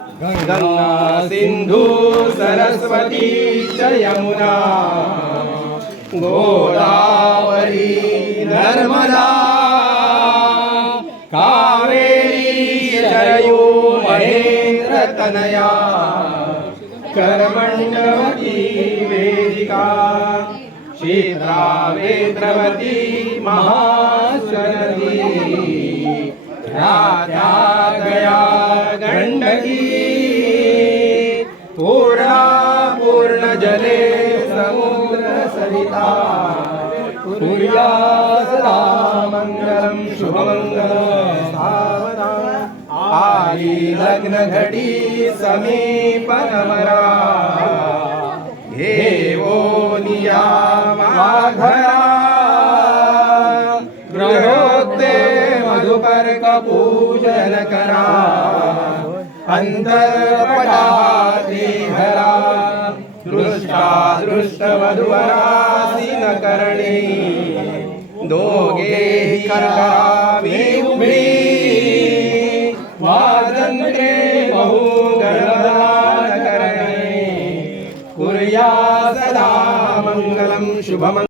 गंगा सिंधू सरस्वती च यमुना गोदावरी नर्मदा कावेरी शरयू महेंद्र तनया कर्मण्यवती वेदिका क्षेत्रा वेत्रवती महास्वनदी गया गंडकी पूर्णा पूर्ण जले समुद्र सरिता कुर्या सदा मंगलम शुभमंगलम सावधान आली लग्न घडी समीपनमरा घेवो निया माघरा ग्रहोत्ते मधुपर्क पूजन करा अंतरपटाती घरा दृष्टा दृष्ट मधुवरासीन करणे दोघे करावे उभे वादंते बहु गर्भदान करणे कुर्या सदा मंगलम शुभमंगलम